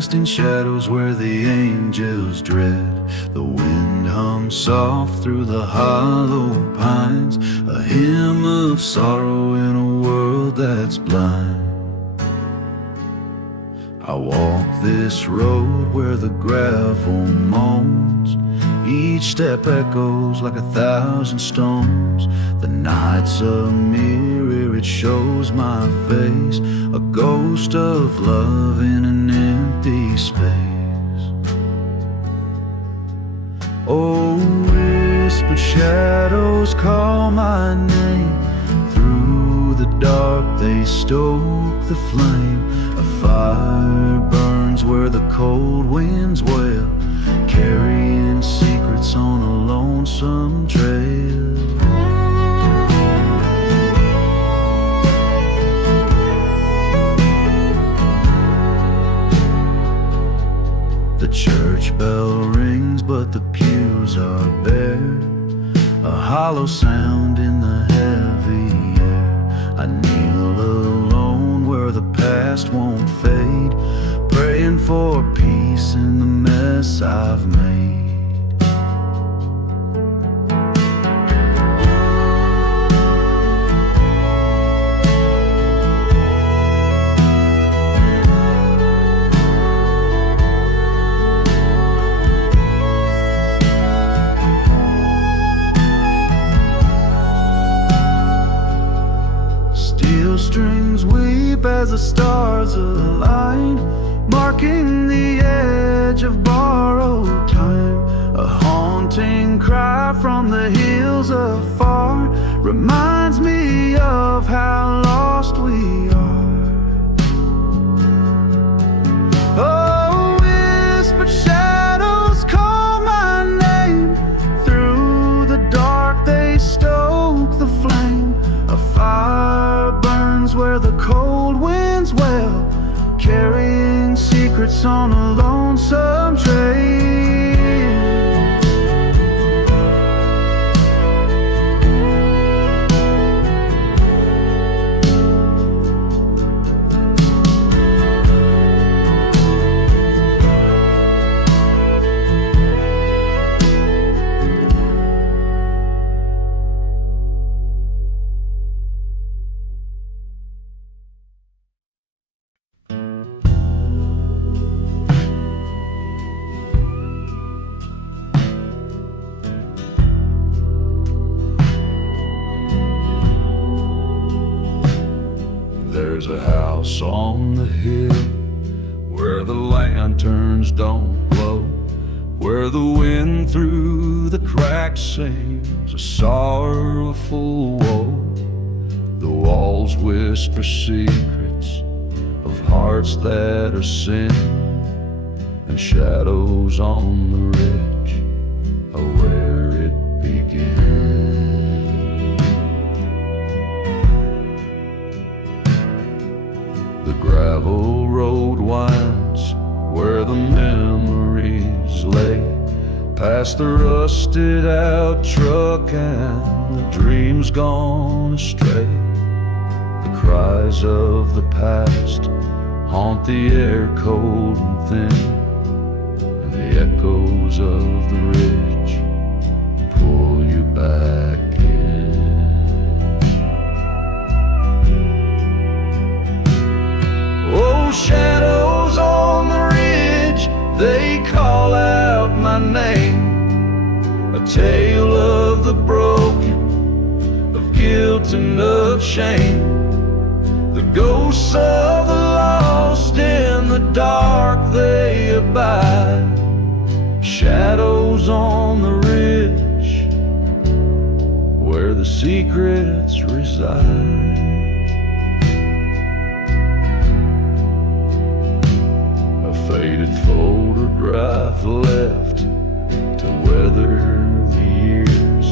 casting shadows where the angels dread. The wind hums soft through the hollow pines, a hymn of sorrow in a world that's blind. I walk this road where the gravel moans, each step echoes like 1,000 stones. The night's a mirror, it shows my face, a ghost of love in an empty space. Oh, whispered shadows call my name, through the dark they stoke the flame. A fire burns where the cold winds wail, carrying secrets on a lonesome trail. The church bell rings but the pews are bare, a hollow sound in the heavy air. I kneel alone where the past won't fade, praying for peace in the mess I've made. Steel strings weep as the stars align, marking the edge of borrowed time. A haunting cry from the hills afar reminds me of how lost we are. Oh, whispered shadows call my name, through the dark they stoke the flame. A fire burns where the cold winds wail, carrying secrets on a lonesome trail. There's a house on the hill where the lanterns don't glow, where the wind through the cracks sings a sorrowful woe. The walls whisper secrets of hearts that are sin, and shadows on the ridge are where it begins. The gravel road winds where the memories lay, past the rusted out truck and the dreams gone astray. The cries of the past haunt the air cold and thin, and the echoes of the ridge pull you back in. Oh, shadows on the ridge, they call out my name, a tale of the broken, of guilt and of shame. The ghosts of the lost in the dark they abide, shadows on the ridge where the secrets reside. Faded photograph left to weather the years,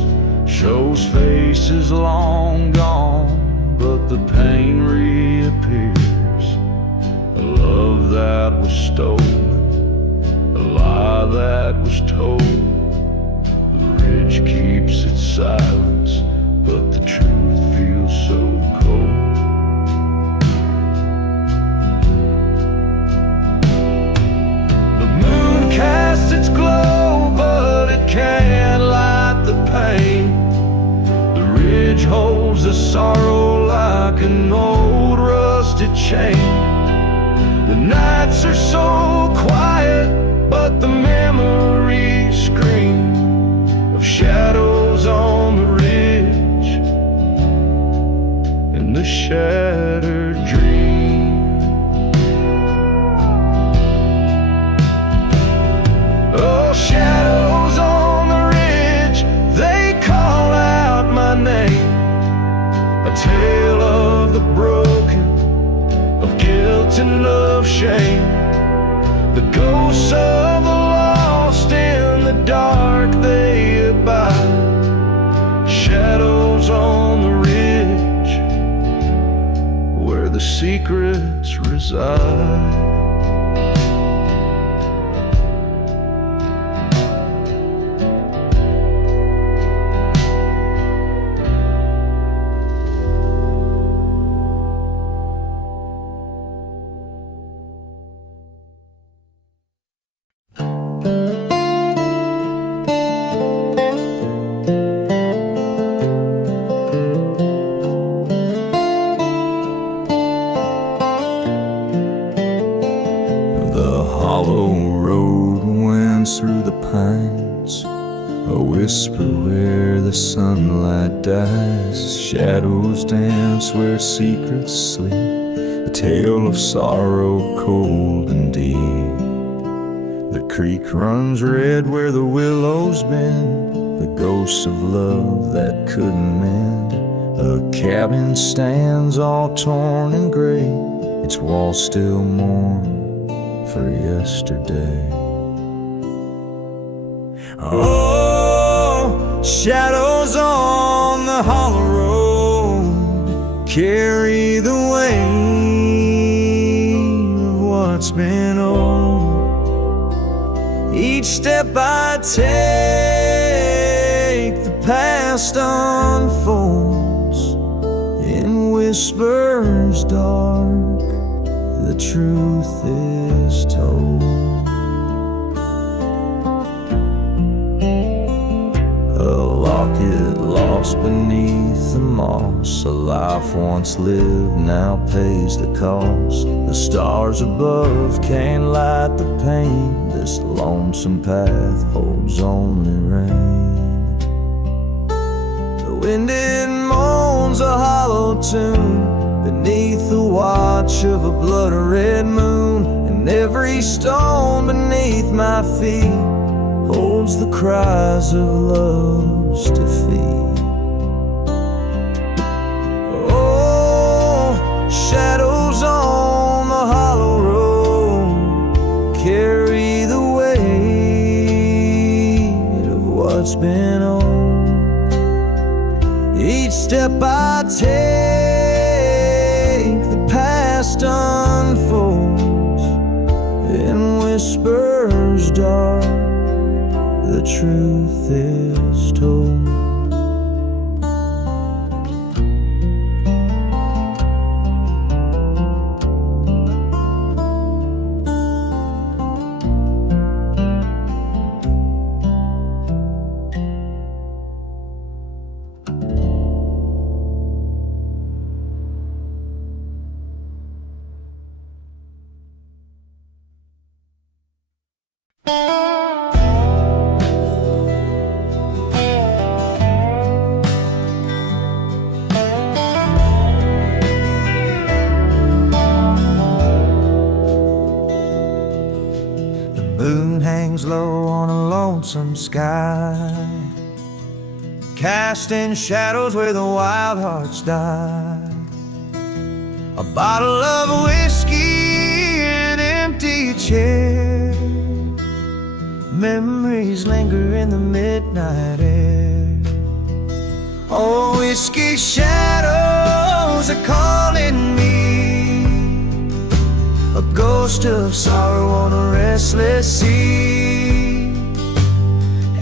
shows faces long gone, but the pain reappears. A love that was stolen, a lie that was told. The ridge keeps its silence, but the truth feels so cold. bridge holds the sorrow like an old rusted chain. The nights are so quiet, but the memories scream of shadows on the ridge and the shattered dream. Oh, shadows on the ridge, they call out my name. A tale of the broken, of guilt and of shame. The ghosts of the lost in the dark, they abide. Shadows on the ridge, where the secrets reside. Through the pines, a whisper where the sunlight dies. Shadows dance where secrets sleep, a tale of sorrow cold and deep. The creek runs red where the willows bend, the ghosts of love that couldn't mend. A cabin stands all torn and gray, its walls still mourn for yesterday. Oh, shadows on the hollow road carry the weight of what's been old. Each step I take, the past unfolds in whispers dark, the truth is told. Lost beneath the moss, a life once lived now pays the cost. The stars above can't light the pain, this lonesome path holds only rain. The wind it moans a hollow tune beneath the watch of a blood-red moon, and every stone beneath my feet holds the cries of love's defeat. Oh, shadows on the hollow road carry the weight of what's been old. Each step I take, the past unfolds in whispers dark, the truth is told. Moon hangs low on a lonesome sky, casting shadows where the wild hearts die. A bottle of whiskey, an empty chair, memories linger in the midnight air. Oh, whiskey shadows are calling me, a ghost of sorrow on a restless sea.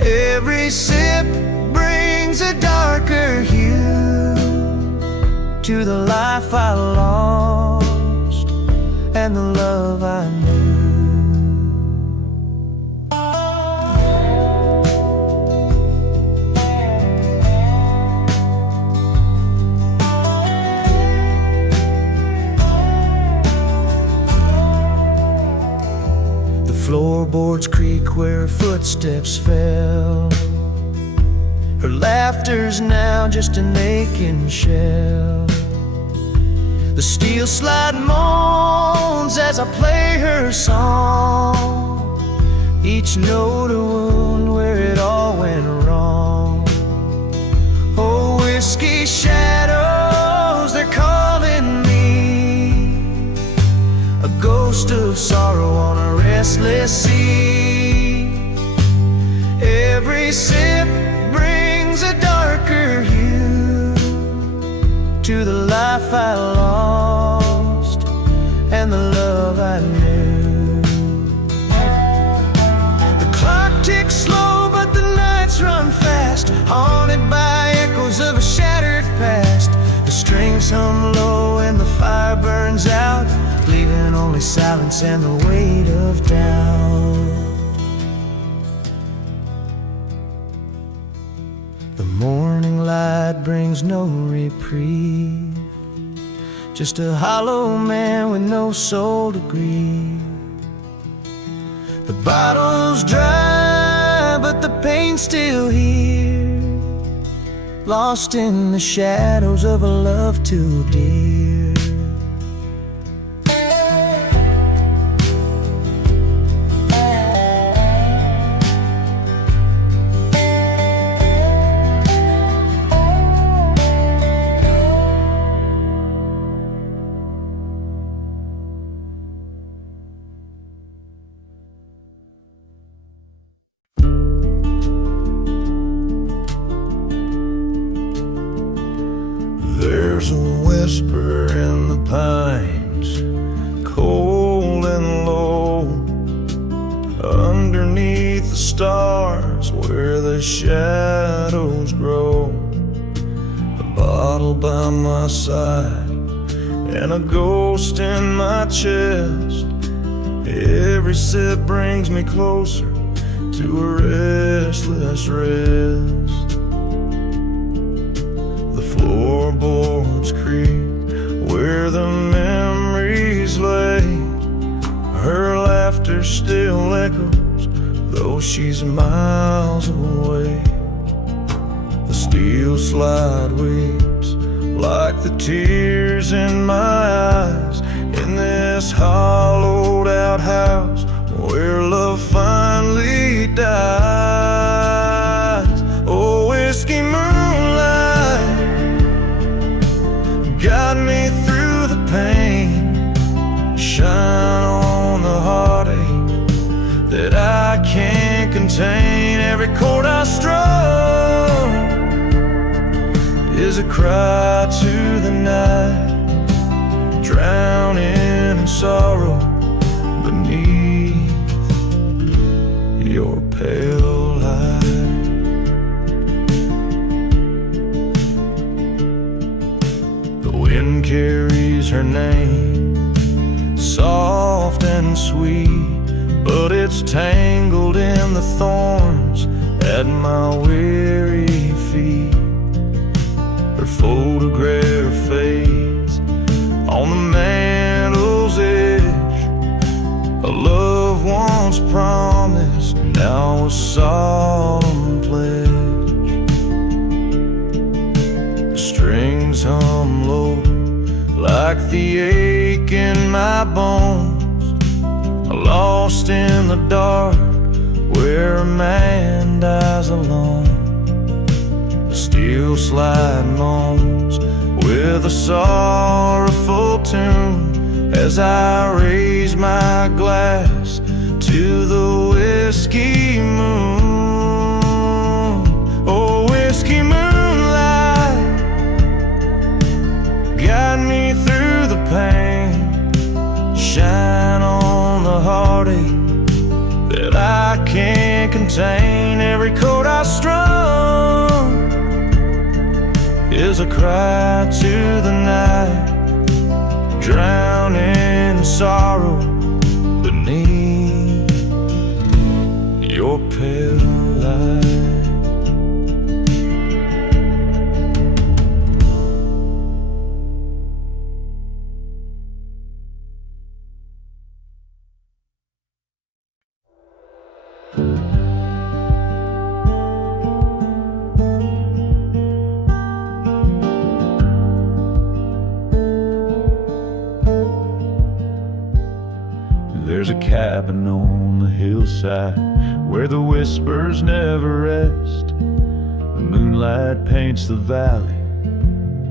Every sip brings a darker hue to the life I lost and the love I knew. Floorboards creak where her footsteps fell. Her laughter's now just an aching shell. The steel slide moans as I play her song, each note a wound where it all went wrong. Oh, whiskey shadows, they're calling me, a ghost of sorrow on a restless sea. Every sip brings a darker hue to the life I lost and the love I knew. The clock ticks slow, but the nights run fast, haunted by echoes of a shattered past. The strings hum low and the fire burns out, leaving only silence and the weight of doubt. The morning light brings no reprieve, just a hollow man with no soul to grieve. The bottle's dry, but the pain's still here, lost in the shadows of a love too dear. There's a whisper in the pines, cold and low, underneath the stars where the shadows grow. A bottle by my side and a ghost in my chest. Every sip brings me closer to a restless rest. Floorboards creak where the memories lay. Her laughter still echoes, though she's miles away. The steel slide weeps like the tears in my eyes, in this hollowed out house where love finally dies. Oh, whiskey moonlight, guide me through the pain, shine on the heartache that I can't contain. Every chord I strum is a cry to the night, drowning in sorrow beneath your pale light. The wind carries her name, soft and sweet, but it's tangled in the thorns at my weary feet. Her photograph fades on the mantel's edge, a love once promised, now a solemn pledge. The strings hum low like the ache in my bones, lost in the dark where a man dies alone. The steel slide moans with a sorrowful tune as I raise my glass to the whiskey moon. Oh, whiskey moonlight, guide me through the pain, shine on the heartache that I can't contain. Every chord I strum is a cry to the night, drowning in sorrow beneath your pale light. There's a cabin on the hillside where the whispers never rest. The moonlight paints the valley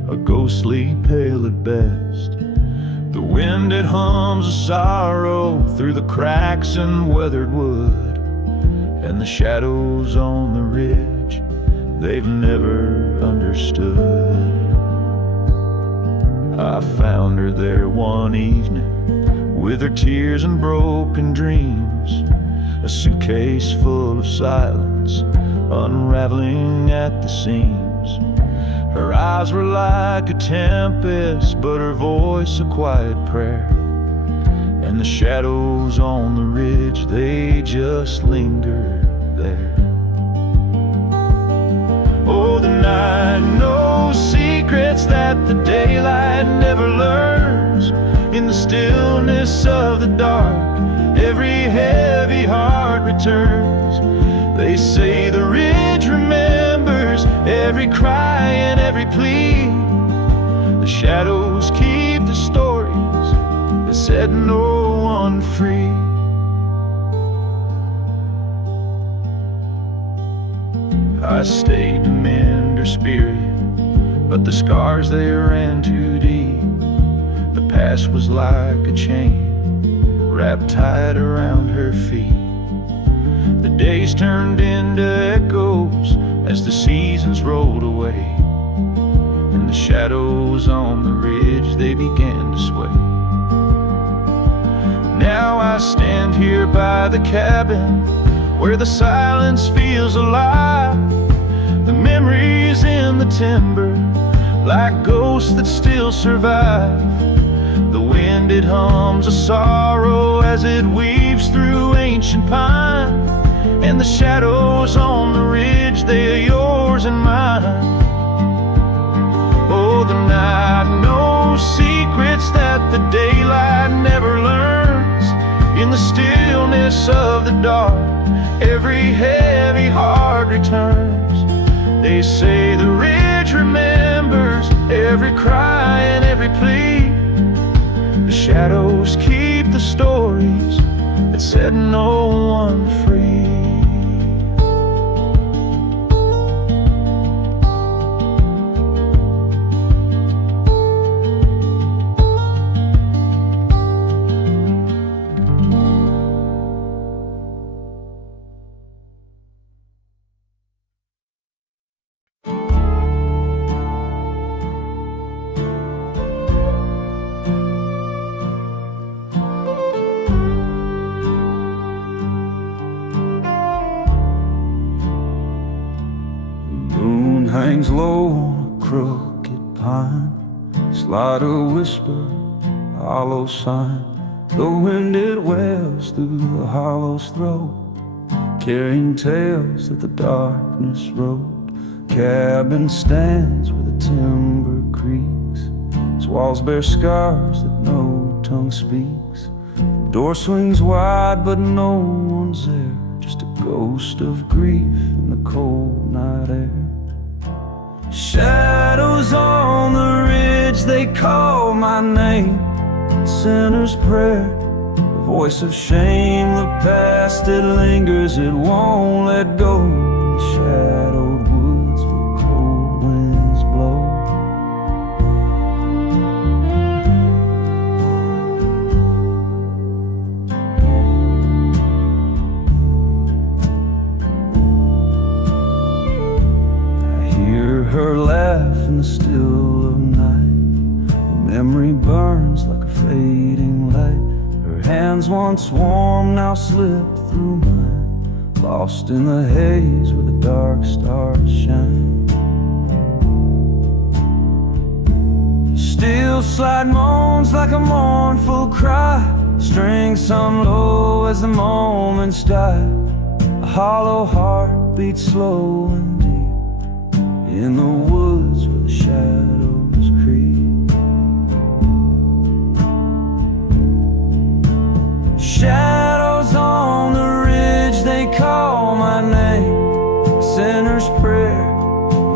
a ghostly pale at best. The wind, it hums a sorrow through the cracks in weathered wood, and the shadows on the ridge, they've never understood. I found her there one evening with her tears and broken dreams, a suitcase full of silence unraveling at the seams. Her eyes were like a tempest, but her voice a quiet prayer, and the shadows on the ridge, they just linger there. Oh, the night knows secrets that the daylight never learns. In the stillness of the dark, every heavy heart returns. They say the ridge remembers every cry and every plea. The shadows keep the stories that set no one free. I stayed to mend her spirit, but the scars, they ran too deep. The past was like a chain wrapped tight around her feet. The days turned into echoes as the seasons rolled away, and the shadows on the ridge, they began to sway. Now I stand here by the cabin where the silence feels alive. The memories in the timber, like ghosts that still survive. The wind, it hums a sorrow as it weaves through ancient pine, and the shadows on the ridge, they are yours and mine. Oh, the night knows secrets that the daylight never learns. In the stillness of the dark, every heavy heart returns. They say the ridge remembers every cry and every plea. The shadows keep the stories that set no one free. Hangs low on a crooked pine, slide a whisper, hollow sign. The wind, it wails through the hollow's throat, carrying tales that the darkness wrote. Cabin stands where the timber creaks, its walls bear scars that no tongue speaks. The door swings wide but no one's there, just a ghost of grief in the cold night air. Shadows on the ridge, they call my name. Sinner's prayer, a voice of shame. The past, it lingers, it won't let go. In the shadowed woods where cold winds blow. Her laugh in the still of night, the memory burns like a fading light. Her hands once warm, now slip through mine, lost in the haze where the dark stars shine. Still slide moans like a mournful cry, strings hum low as the moments die. A hollow heart beats slow and deep in the woods where the shadows creep. Shadows on the ridge, they call my name. Sinner's prayer,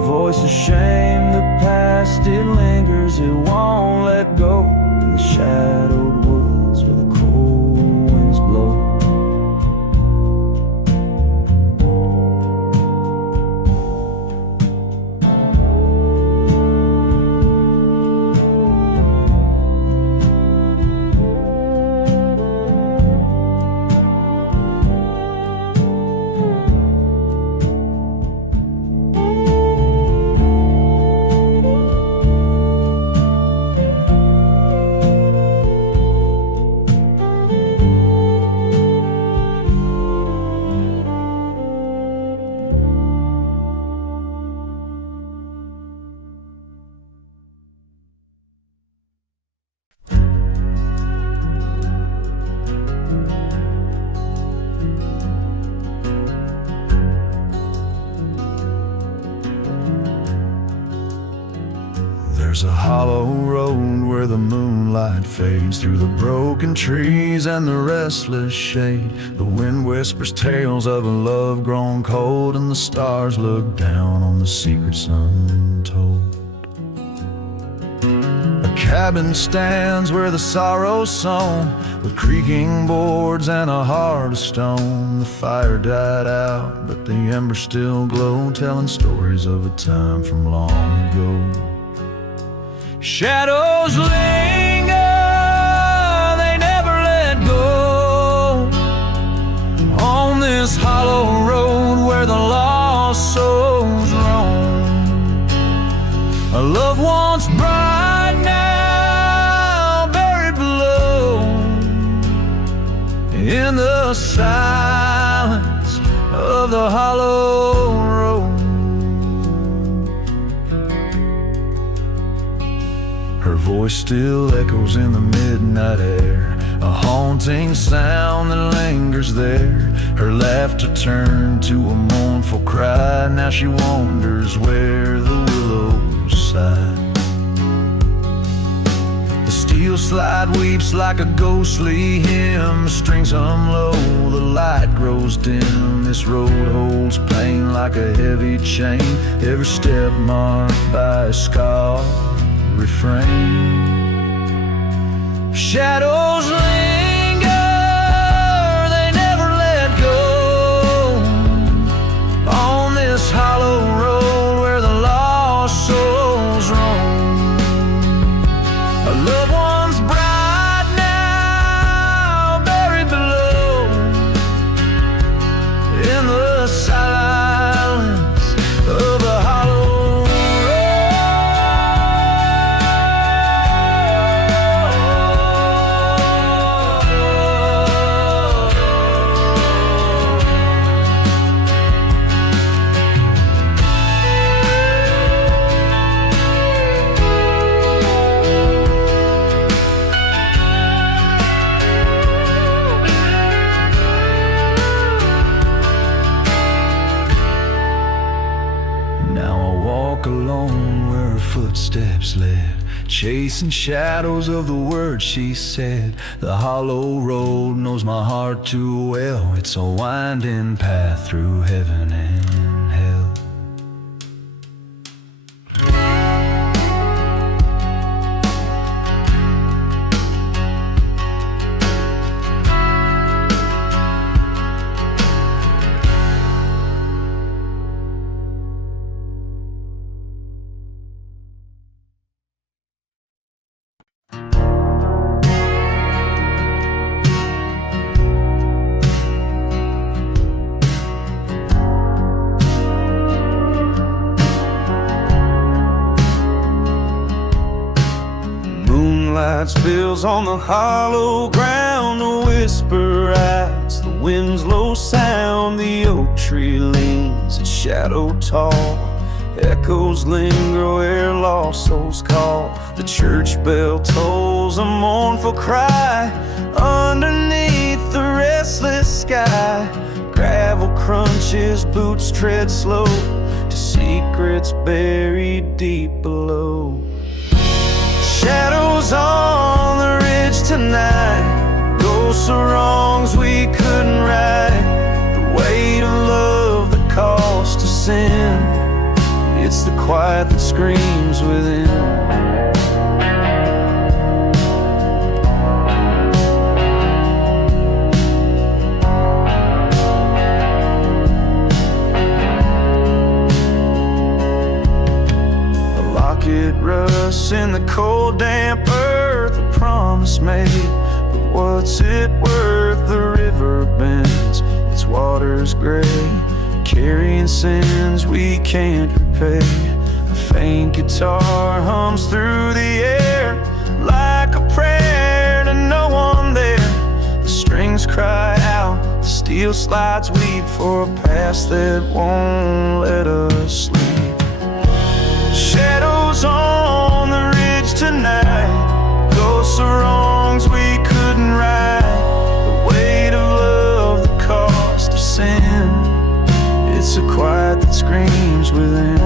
voice of shame. The past, it lingers, it won't let go. In the shadowed woods where the cold winds blow. There's a hollow road where the moonlight fades through the broken trees and the restless shade. The wind whispers tales of a love grown cold, and the stars look down on the secrets untold. A cabin stands where the sorrow's sown, with creaking boards and a heart of stone. The fire died out, but the embers still glow, telling stories of a time from long ago. Shadows linger, they never let go, on this hollow road where the lost souls roam. A love once bright, now buried below, in the silence of the hollow road. Her voice still echoes in the midnight air, a haunting sound that lingers there. Her laughter turned to a mournful cry, now she wanders where the willows sigh. The steel slide weeps like a ghostly hymn, strings hum low, the light grows dim. This road holds pain like a heavy chain, every step marked by a scar refrain. Shadows linger, they never let go, on this hollow road where the lost souls roam. A loved one's bright, now buried below, in the silence of the hollow. Alone where her footsteps led, chasing shadows of the words she said. The hollow road knows my heart too well, it's a winding path through heaven and hell. Light spills on the hollow ground, a whisper rides the wind's low sound. The oak tree leans, its shadow tall, echoes linger where lost souls call. The church bell tolls a mournful cry underneath the restless sky. Gravel crunches, boots tread slow to secrets buried deep below. Shadows on the ridge tonight, ghosts of wrongs we couldn't right. The weight of love, the cost of sin, it's the quiet that screams within. It rusts in the cold damp earth, a promise made, but what's it worth? The river bends, its waters gray, carrying sins we can't repay. A faint guitar hums through the air like a prayer to no one there. The strings cry out, the steel slides weep for a past that won't let us sleep. Shadows on the ridge tonight, ghosts of wrongs we couldn't right. The weight of love, the cost of sin, it's a quiet that screams within.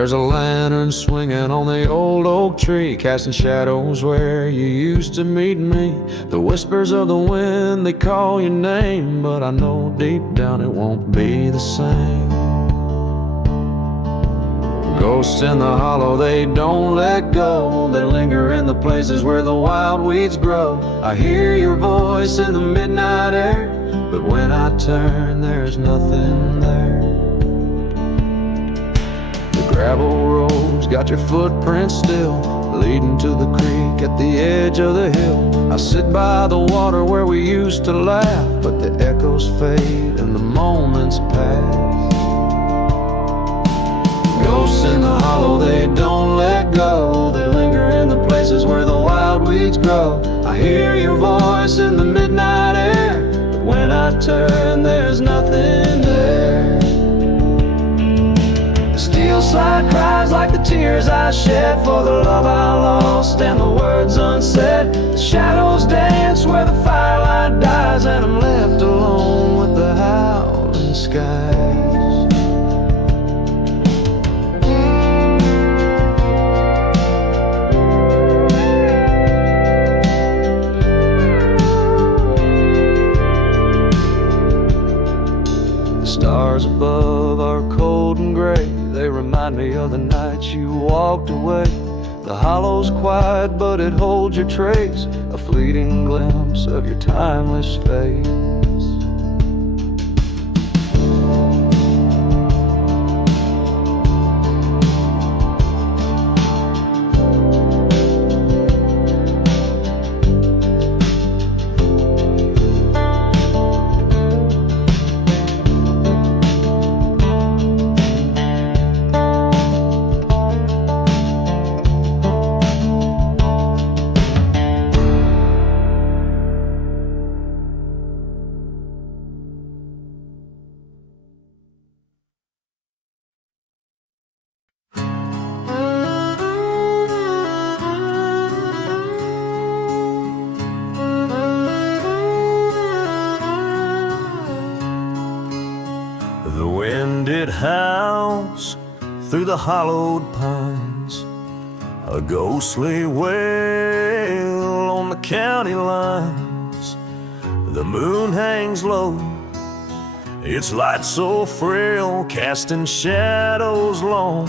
There's a lantern swinging on the old oak tree, casting shadows where you used to meet me. The whispers of the wind, they call your name, but I know deep down it won't be the same. Ghosts in the hollow, they don't let go. They linger in the places where the wild weeds grow. I hear your voice in the midnight air, but when I turn, there's nothing there. The gravel road's got your footprints still, leading to the creek at the edge of the hill. I sit by the water where we used to laugh, but the echoes fade and the moments pass. Ghosts in the hollow, they don't let go. They linger in the places where the wild weeds grow. I hear your voice in the midnight air, but when I turn, there's nothing there. The steel slide cries like the tears I shed for the love I lost and the words unsaid. The shadows dance where the firelight dies, and I'm left alone with the howling skies. Stars above are cold and gray. They remind me of the night you walked away. The hollow's quiet, but it holds your trace, a fleeting glimpse of your timeless face. The wind, it howls through the hollowed pines, a ghostly wail on the county lines. The moon hangs low, its light so frail, casting shadows long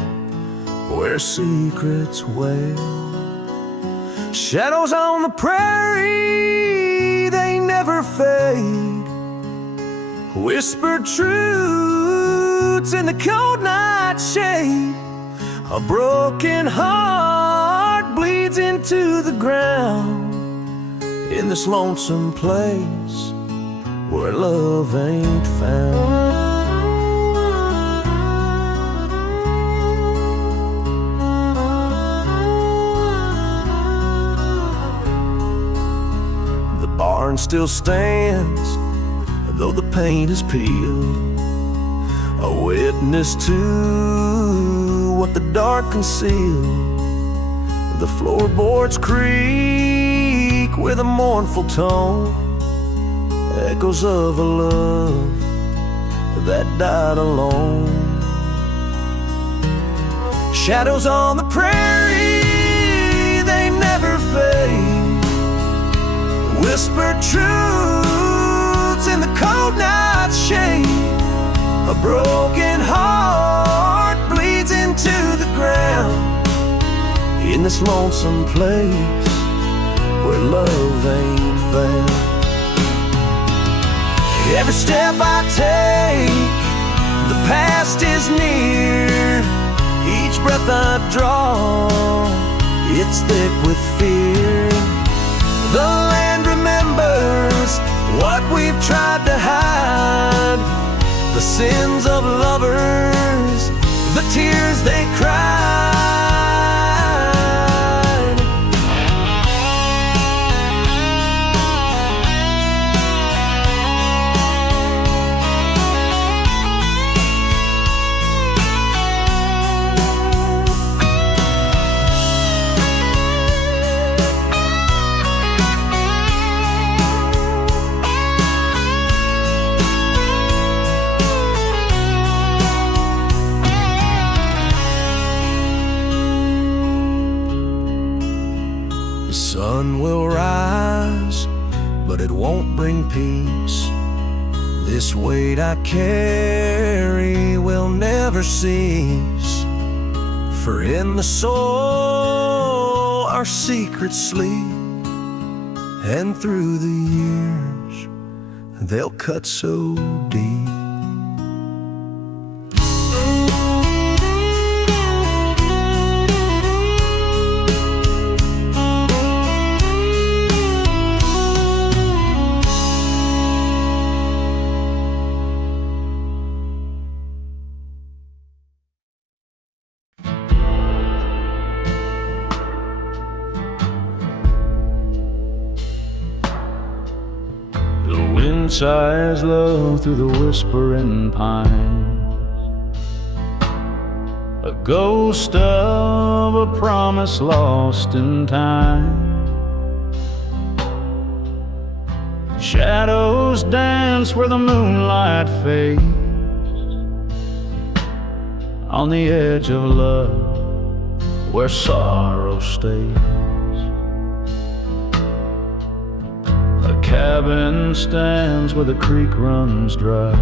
where secrets wail. Shadows on the prairie, they never fade, whispered truths in the cold night shade. A broken heart bleeds into the ground in this lonesome place where love ain't found. The barn still stands, though the paint is peeled, a witness to what the dark concealed. The floorboards creak with a mournful tone, echoes of a love that died alone. Shadows on the prairie, they never fade, whispered truths in the cold night shade. A broken heart bleeds into the ground in this lonesome place where love ain't found. Every step I take, the past is near. Each breath I draw, it's thick with fear. The land remembers what we've tried to hide, the sins of lovers, the tears they cried. peace. This weight I carry will never cease, for in the soul our secrets sleep, and through the years they'll cut so deep. Sighs low through the whispering pines, a ghost of a promise lost in time. Shadows dance where the moonlight fades, on the edge of love where sorrow stays. Cabin stands where the creek runs dry,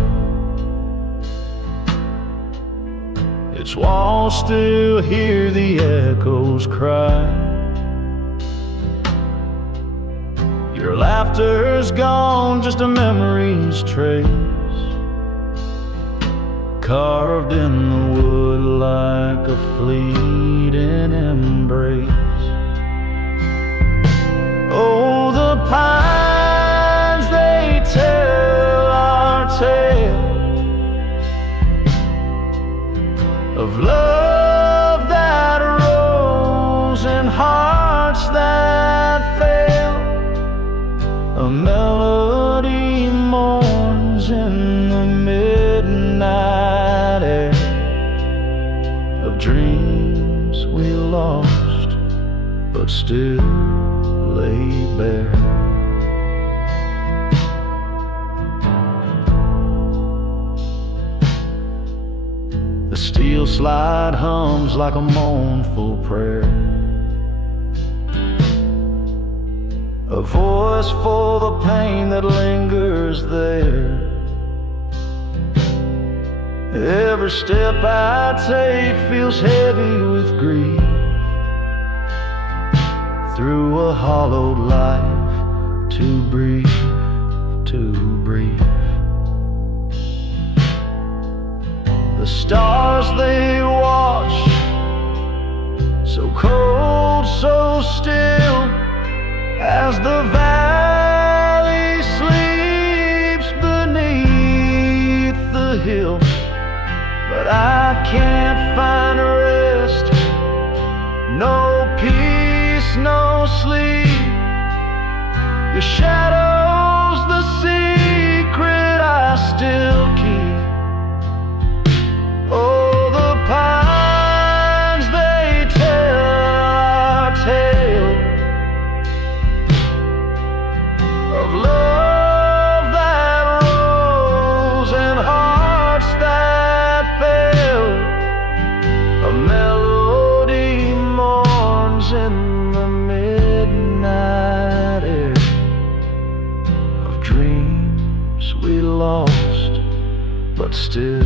its walls still hear the echoes cry. Your laughter's gone, just a memory's trace, carved in the wood like a fleeting embrace. Oh, the pines, they tell our tale of love that rose and hearts that fail. A melody mourns in the midnight air of dreams we lost, but still laid bare. The steel slide hums like a mournful prayer, a voice for the pain that lingers there. Every step I take feels heavy with grief, through a hollowed life, too brief to breathe. The stars they watch, so cold, so still, as the valley sleeps beneath the hill. But I can't find rest, no peace, no sleep. Your shadow's the secret I still keep. Oh, the pines, they tell our tale of love that rose and hearts that fail. A melody mourns in the midnight air of dreams we lost, but still